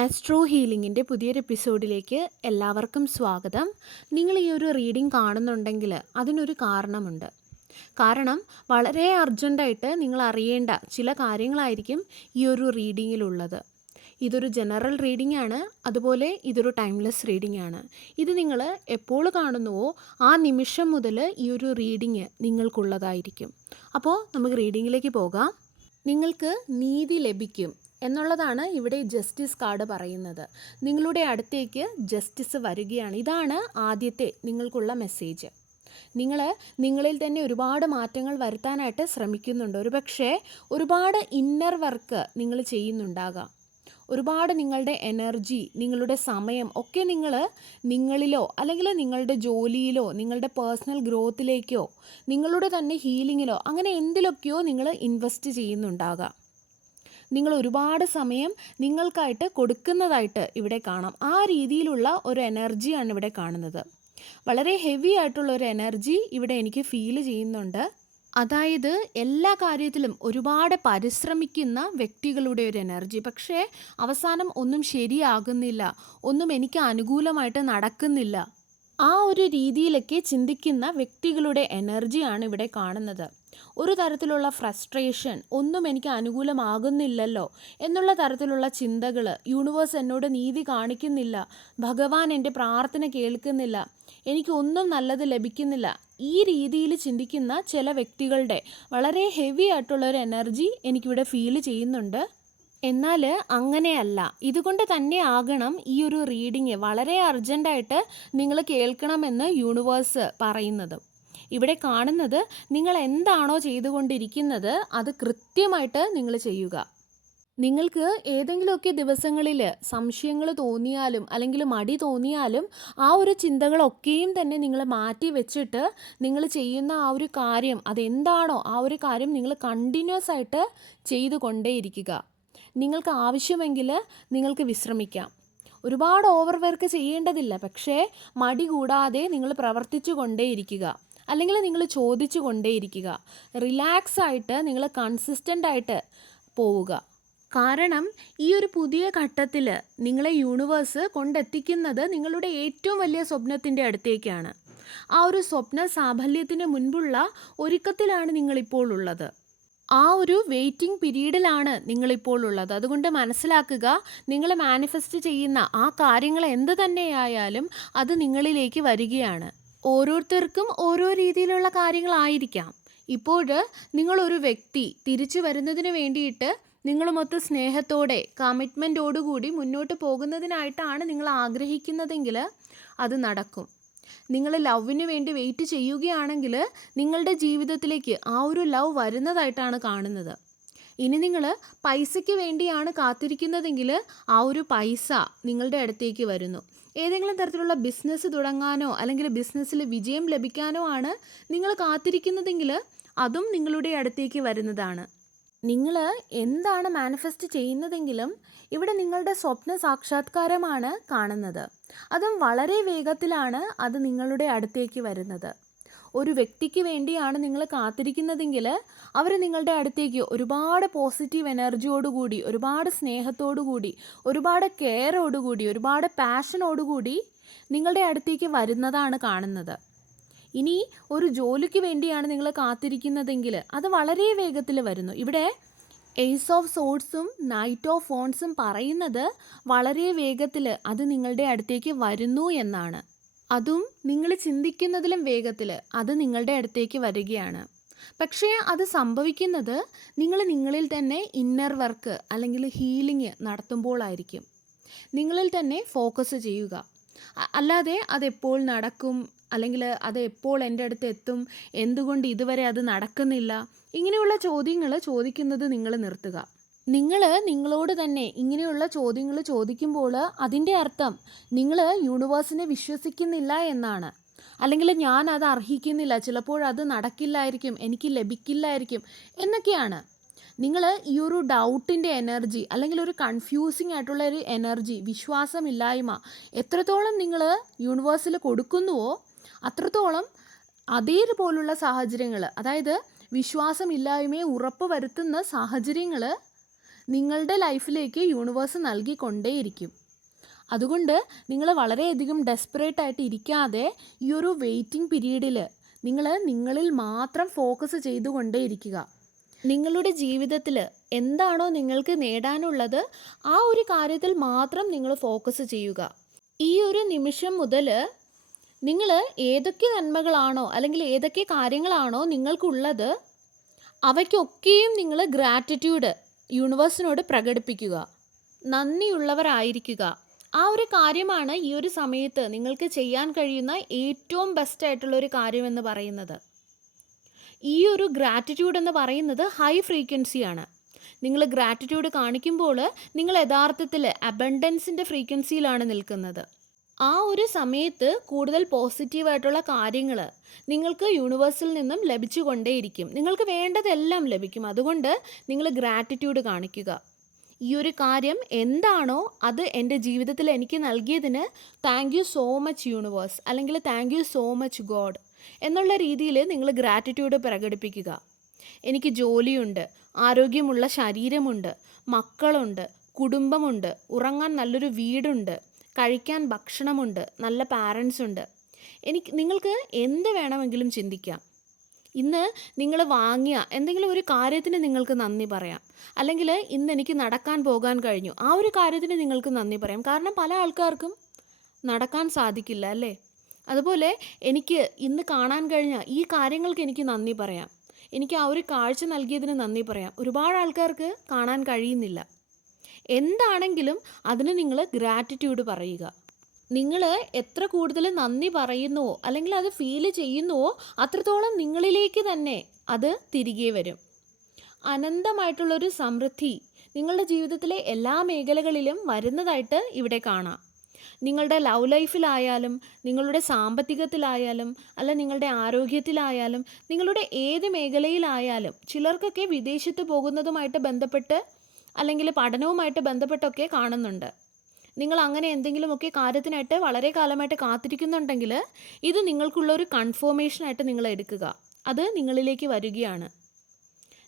Astro ഹീലിങ്ങിൻ്റെ പുതിയൊരു എപ്പിസോഡിലേക്ക് എല്ലാവർക്കും സ്വാഗതം. നിങ്ങൾ ഈ ഒരു റീഡിംഗ് കാണുന്നുണ്ടെങ്കിൽ അതിനൊരു കാരണമുണ്ട്. കാരണം വളരെ അർജൻറ്റായിട്ട് നിങ്ങൾ അറിയേണ്ട ചില കാര്യങ്ങളായിരിക്കും ഈ ഒരു റീഡിങ്ങിലുള്ളത്. ഇതൊരു ജനറൽ റീഡിംഗ് ആണ്, അതുപോലെ ഇതൊരു ടൈംലെസ് റീഡിംഗ് ആണ്. ഇത് നിങ്ങൾ എപ്പോൾ കാണുന്നുവോ ആ നിമിഷം മുതൽ ഈ ഒരു റീഡിങ് നിങ്ങൾക്കുള്ളതായിരിക്കും. അപ്പോൾ നമുക്ക് റീഡിങ്ങിലേക്ക് പോകാം. നിങ്ങൾക്ക് നീതി ലഭിക്കും എന്നുള്ളതാണ് ഇവിടെ ജസ്റ്റിസ് കാർഡ് പറയുന്നത്. നിങ്ങളുടെ അടുത്തേക്ക് ജസ്റ്റിസ് വരികയാണ്. ഇതാണ് ആദ്യത്തെ നിങ്ങൾക്കുള്ള മെസ്സേജ്. നിങ്ങളിൽ തന്നെ ഒരുപാട് മാറ്റങ്ങൾ വരുത്താനായിട്ട് ശ്രമിക്കുന്നുണ്ട്. ഒരുപക്ഷെ ഒരുപാട് ഇന്നർ വർക്ക് നിങ്ങൾ ചെയ്യുന്നുണ്ടാകാം. ഒരുപാട് നിങ്ങളുടെ എനർജി, നിങ്ങളുടെ സമയം ഒക്കെ നിങ്ങളിലോ അല്ലെങ്കിൽ നിങ്ങളുടെ ജോലിയിലോ നിങ്ങളുടെ പേഴ്സണൽ ഗ്രോത്തിലേക്കോ നിങ്ങളുടെ തന്നെ ഹീലിങ്ങിലോ അങ്ങനെ എന്തിലൊക്കെയോ നിങ്ങൾ ഇൻവെസ്റ്റ് ചെയ്യുന്നുണ്ടാകാം. നിങ്ങൾ ഒരുപാട് സമയം നിങ്ങൾക്കായിട്ട് കൊടുക്കുന്നതായിട്ട് ഇവിടെ കാണാം. ആ രീതിയിലുള്ള ഒരു എനർജിയാണ് ഇവിടെ കാണുന്നത്. വളരെ ഹെവി ആയിട്ടുള്ള ഒരു എനർജി ഇവിടെ എനിക്ക് ഫീൽ ചെയ്യുന്നുണ്ട്. അതായത് എല്ലാ കാര്യത്തിലും ഒരുപാട് പരിശ്രമിക്കുന്ന വ്യക്തികളുടെ ഒരു എനർജി. പക്ഷേ അവസാനം ഒന്നും ശരിയാകുന്നില്ല, ഒന്നും എനിക്ക് അനുകൂലമായിട്ട് നടക്കുന്നില്ല. ആ ഒരു രീതിയിലൊക്കെ ചിന്തിക്കുന്ന വ്യക്തികളുടെ എനർജിയാണ് ഇവിടെ കാണുന്നത്. ഒരു തരത്തിലുള്ള ഫ്രസ്ട്രേഷൻ, ഒന്നും എനിക്ക് അനുകൂലമാകുന്നില്ലല്ലോ എന്നുള്ള തരത്തിലുള്ള ചിന്തകൾ, യൂണിവേഴ്സ് എന്നോട് നീതി കാണിക്കുന്നില്ല, ഭഗവാൻ എൻ്റെ പ്രാർത്ഥന കേൾക്കുന്നില്ല, എനിക്കൊന്നും നല്ലത് ലഭിക്കുന്നില്ല, ഈ രീതിയിൽ ചിന്തിക്കുന്ന ചില വ്യക്തികളുടെ വളരെ ഹെവി ആയിട്ടുള്ളൊരു എനർജി എനിക്കിവിടെ ഫീൽ ചെയ്യുന്നുണ്ട്. എന്നാൽ അങ്ങനെയല്ല. ഇതുകൊണ്ട് തന്നെ ആകണം ഈ ഒരു റീഡിങ് വളരെ അർജൻറ്റായിട്ട് നിങ്ങൾ കേൾക്കണമെന്ന് യൂണിവേഴ്സ് പറയുന്നത്. ഇവിടെ കാണുന്നത് നിങ്ങൾ എന്താണോ ചെയ്തുകൊണ്ടിരിക്കുന്നത് അത് കൃത്യമായിട്ട് നിങ്ങൾ ചെയ്യുക. നിങ്ങൾക്ക് ഏതെങ്കിലുമൊക്കെ ദിവസങ്ങളിൽ സംശയങ്ങൾ തോന്നിയാലും അല്ലെങ്കിൽ മടി തോന്നിയാലും ആ ഒരു ചിന്തകളൊക്കെയും തന്നെ നിങ്ങൾ മാറ്റി വെച്ചിട്ട് നിങ്ങൾ ചെയ്യുന്ന ആ ഒരു കാര്യം അതെന്താണോ ആ ഒരു കാര്യം നിങ്ങൾ കണ്ടിന്യൂസ് ആയിട്ട് ചെയ്തു കൊണ്ടേയിരിക്കുക. നിങ്ങൾക്ക് ആവശ്യമെങ്കിൽ നിങ്ങൾക്ക് വിശ്രമിക്കാം. ഒരുപാട് ഓവർ വർക്ക് ചെയ്യേണ്ടതില്ല, പക്ഷേ മടി കൂടാതെ നിങ്ങൾ പ്രവർത്തിച്ചു കൊണ്ടേയിരിക്കുക. അല്ലെങ്കിൽ നിങ്ങൾ ചോദിച്ചു കൊണ്ടേയിരിക്കുക. റിലാക്സ് ആയിട്ട് നിങ്ങൾ കൺസിസ്റ്റൻ്റ് ആയിട്ട് പോവുക. കാരണം ഈ ഒരു പുതിയ ഘട്ടത്തിൽ നിങ്ങളെ യൂണിവേഴ്സ് കൊണ്ടെത്തിക്കുന്നത് നിങ്ങളുടെ ഏറ്റവും വലിയ സ്വപ്നത്തിൻ്റെ അടുത്തേക്കാണ്. ആ ഒരു സ്വപ്ന സാഫല്യത്തിന് മുൻപുള്ള ഒരുക്കത്തിലാണ് നിങ്ങളിപ്പോൾ ഉള്ളത്. ആ ഒരു വെയിറ്റിംഗ് പീരീഡിലാണ് നിങ്ങളിപ്പോൾ ഉള്ളത്. അതുകൊണ്ട് മനസ്സിലാക്കുക, നിങ്ങൾ മാനിഫെസ്റ്റ് ചെയ്യുന്ന ആ കാര്യങ്ങൾ എന്ത് തന്നെയായാലും അത് നിങ്ങളിലേക്ക് വരികയാണ്. ഓരോരുത്തർക്കും ഓരോ രീതിയിലുള്ള കാര്യങ്ങളായിരിക്കാം. ഇപ്പോൾ നിങ്ങളൊരു വ്യക്തി തിരിച്ചു വരുന്നതിന് വേണ്ടിയിട്ട് നിങ്ങളുമൊത്ത് സ്നേഹത്തോടെ കമ്മിറ്റ്മെൻറ്റോടുകൂടി മുന്നോട്ട് പോകുന്നതിനായിട്ടാണ് നിങ്ങൾ ആഗ്രഹിക്കുന്നതെങ്കിൽ അത് നടക്കും. നിങ്ങൾ ലവിന് വേണ്ടി വെയിറ്റ് ചെയ്യുകയാണെങ്കിൽ നിങ്ങളുടെ ജീവിതത്തിലേക്ക് ആ ഒരു ലവ് വരുന്നതായിട്ടാണ് കാണുന്നത്. ഇനി നിങ്ങൾ പൈസയ്ക്ക് വേണ്ടിയാണ് കാത്തിരിക്കുന്നതെങ്കിൽ ആ ഒരു പൈസ നിങ്ങളുടെ അടുത്തേക്ക് വരുന്നു. ഏതെങ്കിലും തരത്തിലുള്ള ബിസിനസ് തുടങ്ങാനോ അല്ലെങ്കിൽ ബിസിനസ്സിൽ വിജയം ലഭിക്കാനോ ആണ് നിങ്ങൾ കാത്തിരിക്കുന്നതെങ്കിൽ അതും നിങ്ങളുടെ അടുത്തേക്ക് വരുന്നതാണ്. നിങ്ങൾ എന്താണ് മാനിഫെസ്റ്റ് ചെയ്യുന്നതെങ്കിലും ഇവിടെ നിങ്ങളുടെ സ്വപ്ന സാക്ഷാത്കാരമാണ് കാണുന്നത്. അതും വളരെ വേഗത്തിലാണ് അത് നിങ്ങളുടെ അടുത്തേക്ക് വരുന്നത്. ഒരു വ്യക്തിക്ക് വേണ്ടിയാണ് നിങ്ങൾ കാത്തിരിക്കുന്നതെങ്കിൽ അവർ നിങ്ങളുടെ അടുത്തേക്ക് ഒരുപാട് പോസിറ്റീവ് എനർജിയോടുകൂടി, ഒരുപാട് സ്നേഹത്തോടുകൂടി, ഒരുപാട് കെയറോടുകൂടി, ഒരുപാട് പാഷനോടുകൂടി നിങ്ങളുടെ അടുത്തേക്ക് വരുന്നതാണ് കാണുന്നത്. ഇനി ഒരു ജോലിക്ക് വേണ്ടിയാണ് നിങ്ങൾ കാത്തിരിക്കുന്നതെങ്കിൽ അത് വളരെ വേഗത്തിൽ വരുന്നു. ഇവിടെ ഏസ് ഓഫ് സോഡ്സും നൈറ്റ് ഓഫ് ഫോൺസും പറയുന്നത് വളരെ വേഗത്തിൽ അത് നിങ്ങളുടെ അടുത്തേക്ക് വരുന്നു എന്നാണ്. അതും നിങ്ങൾ ചിന്തിക്കുന്നതിലും വേഗത്തിൽ അത് നിങ്ങളുടെ അടുത്തേക്ക് വരികയാണ്. പക്ഷേ അത് സംഭവിക്കുന്നത് നിങ്ങളിൽ തന്നെ ഇന്നർ വർക്ക് അല്ലെങ്കിൽ ഹീലിംഗ് നടത്തുമ്പോഴായിരിക്കും. നിങ്ങളിൽ തന്നെ ഫോക്കസ് ചെയ്യുക. അല്ലാതെ അതെപ്പോൾ നടക്കും അല്ലെങ്കിൽ അത് എപ്പോൾ എൻ്റെ അടുത്ത് എത്തും, എന്തുകൊണ്ട് ഇതുവരെ അത് നടക്കുന്നില്ല, ഇങ്ങനെയുള്ള ചോദ്യങ്ങൾ ചോദിക്കുന്നത് നിങ്ങൾ നിർത്തുക. നിങ്ങളോട് തന്നെ ഇങ്ങനെയുള്ള ചോദ്യങ്ങൾ ചോദിക്കുമ്പോൾ അതിൻ്റെ അർത്ഥം നിങ്ങൾ യൂണിവേഴ്സിനെ വിശ്വസിക്കുന്നില്ല എന്നാണ്. അല്ലെങ്കിൽ ഞാൻ അത് അർഹിക്കുന്നില്ല, ചിലപ്പോൾ അത് നടക്കില്ലായിരിക്കും, എനിക്ക് ലഭിക്കില്ലായിരിക്കും എന്നൊക്കെയാണ്. നിങ്ങൾ ഈ ഒരു ഡൗട്ടിൻ്റെ എനർജി അല്ലെങ്കിൽ ഒരു കൺഫ്യൂസിങ് ആയിട്ടുള്ള ഒരു എനർജി, വിശ്വാസമില്ലായ്മ എത്രത്തോളം നിങ്ങൾ യൂണിവേഴ്സിൽ കൊടുക്കുന്നുവോ അത്രത്തോളം അതേപോലുള്ള സാഹചര്യങ്ങൾ, അതായത് വിശ്വാസമില്ലായ്മയെ ഉറപ്പ് വരുത്തുന്ന സാഹചര്യങ്ങൾ നിങ്ങളുടെ ലൈഫിലേക്ക് യൂണിവേഴ്സ് നൽകിക്കൊണ്ടേയിരിക്കും. അതുകൊണ്ട് നിങ്ങൾ വളരെയധികം ഡെസ്പറേറ്റ് ആയിട്ട് ഇരിക്കാതെ ഈ ഒരു വെയിറ്റിംഗ് പീരീഡിൽ നിങ്ങൾ നിങ്ങളിൽ മാത്രം ഫോക്കസ് ചെയ്തുകൊണ്ടേയിരിക്കുക. നിങ്ങളുടെ ജീവിതത്തിൽ എന്താണോ നിങ്ങൾക്ക് നേടാനുള്ളത് ആ ഒരു കാര്യത്തിൽ മാത്രം നിങ്ങൾ ഫോക്കസ് ചെയ്യുക. ഈ ഒരു നിമിഷം മുതൽ നിങ്ങൾ ഏതൊക്കെ നന്മകളാണോ അല്ലെങ്കിൽ ഏതൊക്കെ കാര്യങ്ങളാണോ നിങ്ങൾക്കുള്ളത് അവയ്ക്കൊക്കെയും നിങ്ങൾ ഗ്രാറ്റിറ്റ്യൂഡ് യൂണിവേഴ്സിനോട് പ്രകടിപ്പിക്കുക, നന്ദിയുള്ളവരായിരിക്കുക. ആ ഒരു കാര്യമാണ് ഈ ഒരു സമയത്ത് നിങ്ങൾക്ക് ചെയ്യാൻ കഴിയുന്ന ഏറ്റവും ബെസ്റ്റ് ആയിട്ടുള്ളൊരു കാര്യമെന്ന് പറയുന്നത്. ഈ ഒരു ഗ്രാറ്റിറ്റ്യൂഡ് എന്ന് പറയുന്നത് ഹൈ ഫ്രീക്വൻസിയാണ്. നിങ്ങൾ ഗ്രാറ്റിറ്റ്യൂഡ് കാണിക്കുമ്പോൾ നിങ്ങൾ യഥാർത്ഥത്തിൽ അബണ്ടൻസിൻ്റെ ഫ്രീക്വൻസിയിലാണ് നിൽക്കുന്നത്. ആ ഒരു സമയത്ത് കൂടുതൽ പോസിറ്റീവായിട്ടുള്ള കാര്യങ്ങൾ നിങ്ങൾക്ക് യൂണിവേഴ്സിൽ നിന്നും ലഭിച്ചുകൊണ്ടേയിരിക്കും. നിങ്ങൾക്ക് വേണ്ടതെല്ലാം ലഭിക്കും. അതുകൊണ്ട് നിങ്ങൾ ഗ്രാറ്റിറ്റ്യൂഡ് കാണിക്കുക. ഈ ഒരു കാര്യം എന്താണോ അത് എൻ്റെ ജീവിതത്തിൽ എനിക്ക് നൽകിയതിന് thank you so much universe, അല്ലെങ്കിൽ thank you so much god എന്നുള്ള രീതിയിൽ നിങ്ങൾ ഗ്രാറ്റിറ്റ്യൂഡ് പ്രകടിപ്പിക്കുക. എനിക്ക് ജോലിയുണ്ട്, ആരോഗ്യമുള്ള ശരീരമുണ്ട്, മക്കളുണ്ട്, കുടുംബമുണ്ട്, ഉറങ്ങാൻ നല്ലൊരു വീടുണ്ട്, കഴിക്കാൻ ഭക്ഷണമുണ്ട്, നല്ല പാരൻസ് ഉണ്ട്. നിങ്ങൾക്ക് എന്ത് വേണമെങ്കിലും ചിന്തിക്കാം. ഇന്ന് നിങ്ങൾ വാങ്ങിയ എന്തെങ്കിലും ഒരു കാര്യത്തിന് നിങ്ങൾക്ക് നന്ദി പറയാം. അല്ലെങ്കിൽ ഇന്ന് എനിക്ക് നടക്കാൻ പോകാൻ കഴിഞ്ഞു, ആ ഒരു കാര്യത്തിന് നിങ്ങൾക്ക് നന്ദി പറയാം. കാരണം പല ആൾക്കാർക്കും നടക്കാൻ സാധിക്കില്ല അല്ലേ? അതുപോലെ എനിക്ക് ഇന്ന് കാണാൻ കഴിഞ്ഞ ഈ കാര്യങ്ങൾക്ക് എനിക്ക് നന്ദി പറയാം. എനിക്ക് ആ ഒരു കാഴ്ച നൽകിയതിന് നന്ദി പറയാം. ഒരുപാട് ആൾക്കാർക്ക് കാണാൻ കഴിയുന്നില്ല. എന്താണെങ്കിലും അതിന് നിങ്ങൾ ഗ്രാറ്റിറ്റ്യൂഡ് പറയുക. നിങ്ങൾ എത്ര കൂടുതൽ നന്ദി പറയുന്നുവോ അല്ലെങ്കിൽ അത് ഫീൽ ചെയ്യുന്നുവോ അത്രത്തോളം നിങ്ങളിലേക്ക് തന്നെ അത് തിരികെ വരും. അനന്തമായിട്ടുള്ളൊരു സമൃദ്ധി നിങ്ങളുടെ ജീവിതത്തിലെ എല്ലാ മേഖലകളിലും വരുന്നതായിട്ട് ഇവിടെ കാണാം. നിങ്ങളുടെ ലവ് ലൈഫിലായാലും, നിങ്ങളുടെ സാമ്പത്തികത്തിലായാലും, അല്ല നിങ്ങളുടെ ആരോഗ്യത്തിലായാലും, നിങ്ങളുടെ ഏത് മേഖലയിലായാലും, ചിലർക്കൊക്കെ വിദേശത്ത് പോകുന്നതുമായിട്ട് ബന്ധപ്പെട്ട് അല്ലെങ്കിൽ പഠനവുമായിട്ട് ബന്ധപ്പെട്ടൊക്കെ കാണുന്നുണ്ട്. നിങ്ങൾ അങ്ങനെ എന്തെങ്കിലുമൊക്കെ കാര്യത്തിനായിട്ട് വളരെ കാലമായിട്ട് കാത്തിരിക്കുന്നുണ്ടെങ്കിൽ ഇത് നിങ്ങൾക്കുള്ളൊരു കൺഫർമേഷനായിട്ട് നിങ്ങൾ എടുക്കുക. അത് നിങ്ങളിലേക്ക് വരികയാണ്.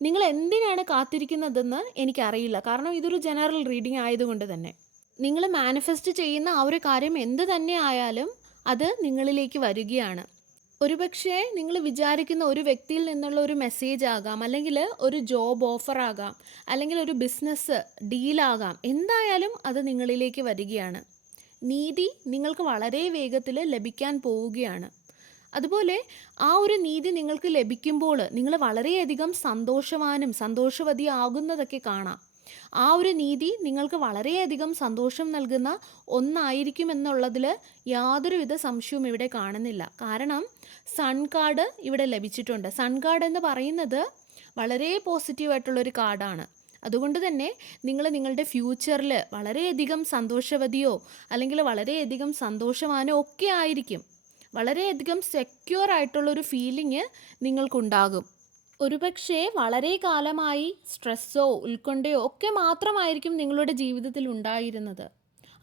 നിങ്ങൾ എന്തിനാണ് കാത്തിരിക്കുന്നതെന്ന് എനിക്കറിയില്ല. കാരണം ഇതൊരു ജനറൽ റീഡിംഗ് ആയതുകൊണ്ട് തന്നെ നിങ്ങൾ മാനിഫെസ്റ്റ് ചെയ്യുന്ന ആ ഒരു കാര്യം എന്ത് തന്നെ ആയാലും അത് നിങ്ങളിലേക്ക് വരികയാണ്. ഒരുപക്ഷെ നിങ്ങൾ വിചാരിക്കുന്ന ഒരു വ്യക്തിയിൽ നിന്നുള്ള ഒരു മെസ്സേജ് ആകാം, അല്ലെങ്കിൽ ഒരു ജോബ് ഓഫർ ആകാം, അല്ലെങ്കിൽ ഒരു ബിസിനസ് ഡീലാകാം. എന്തായാലും അത് നിങ്ങളിലേക്ക് വരികയാണ്. നീതി നിങ്ങൾക്ക് വളരെ വേഗത്തിൽ ലഭിക്കാൻ പോവുകയാണ്. അതുപോലെ ആ ഒരു നീതി നിങ്ങൾക്ക് ലഭിക്കുമ്പോൾ നിങ്ങൾ വളരെയധികം സന്തോഷവാനും സന്തോഷവതിയാകുന്നതൊക്കെ കാണാം. ആ ഒരു നീതി നിങ്ങൾക്ക് വളരെയധികം സന്തോഷം നൽകുന്ന ഒന്നായിരിക്കുമെന്നുള്ളതിൽ യാതൊരുവിധ സംശയവും ഇവിടെ കാണുന്നില്ല. കാരണം സൺ കാർഡ് ഇവിടെ ലഭിച്ചിട്ടുണ്ട്. സൺ കാർഡ് എന്ന് പറയുന്നത് വളരെ പോസിറ്റീവായിട്ടുള്ളൊരു കാർഡാണ്. അതുകൊണ്ട് തന്നെ നിങ്ങൾ നിങ്ങളുടെ ഫ്യൂച്ചറിൽ വളരെയധികം സന്തോഷവതിയോ അല്ലെങ്കിൽ വളരെയധികം സന്തോഷവാനോ ഒക്കെ ആയിരിക്കും. വളരെയധികം സെക്യൂർ ആയിട്ടുള്ളൊരു ഫീലിംഗ് നിങ്ങൾക്കുണ്ടാകും. ഒരുപക്ഷെ വളരെ കാലമായി സ്ട്രെസ്സോ ഉത്കണ്ഠയോ ഒക്കെ മാത്രമായിരിക്കും നിങ്ങളുടെ ജീവിതത്തിൽ ഉണ്ടായിരുന്നത്.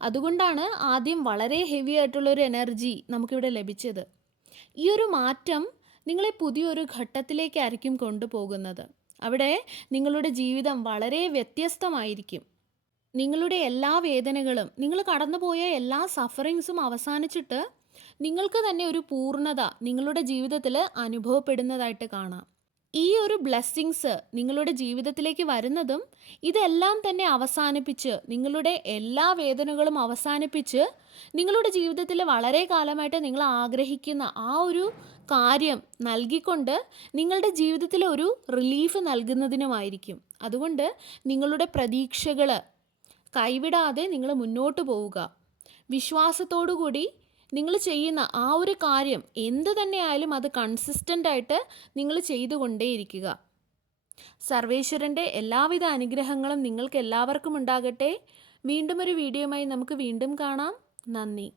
അതുകൊണ്ടാണ് ആദ്യം വളരെ ഹെവി ആയിട്ടുള്ളൊരു എനർജി നമുക്കിവിടെ ലഭിച്ചത്. ഈ ഒരു മാറ്റം നിങ്ങളെ പുതിയൊരു ഘട്ടത്തിലേക്കായിരിക്കും കൊണ്ടുപോകുന്നത്. അവിടെ നിങ്ങളുടെ ജീവിതം വളരെ വ്യത്യസ്തമായിരിക്കും. നിങ്ങളുടെ എല്ലാ വേദനകളും, നിങ്ങൾ കടന്നുപോയ എല്ലാ സഫറിങ്സും അവസാനിച്ചിട്ട് നിങ്ങൾക്ക് തന്നെ ഒരു പൂർണ്ണത നിങ്ങളുടെ ജീവിതത്തിൽ അനുഭവപ്പെടുന്നതായിട്ട് കാണാം. ഈ ഒരു ബ്ലെസ്സിങ്സ് നിങ്ങളുടെ ജീവിതത്തിലേക്ക് വരുന്നതും ഇതെല്ലാം തന്നെ അവസാനിപ്പിച്ച്, നിങ്ങളുടെ എല്ലാ വേദനകളും അവസാനിപ്പിച്ച്, നിങ്ങളുടെ ജീവിതത്തിൽ വളരെ കാലമായിട്ട് നിങ്ങൾ ആഗ്രഹിക്കുന്ന ആ ഒരു കാര്യം നൽകിക്കൊണ്ട് നിങ്ങളുടെ ജീവിതത്തിൽ ഒരു റിലീഫ് നൽകുന്നതിനുമായിരിക്കും. അതുകൊണ്ട് നിങ്ങളുടെ പ്രതീക്ഷകൾ കൈവിടാതെ നിങ്ങൾ മുന്നോട്ട് പോവുക. വിശ്വാസത്തോടു കൂടി നിങ്ങൾ ചെയ്യുന്ന ആ ഒരു കാര്യം എന്ത് തന്നെയായാലും അത് കൺസിസ്റ്റൻ്റ് ആയിട്ട് നിങ്ങൾ ചെയ്തുകൊണ്ടേയിരിക്കുക. സർവേശ്വരൻ്റെ എല്ലാവിധ അനുഗ്രഹങ്ങളും നിങ്ങൾക്ക് എല്ലാവർക്കും ഉണ്ടാകട്ടെ. വീണ്ടും ഒരു വീഡിയോയുമായി നമുക്ക് വീണ്ടും കാണാം. നന്ദി.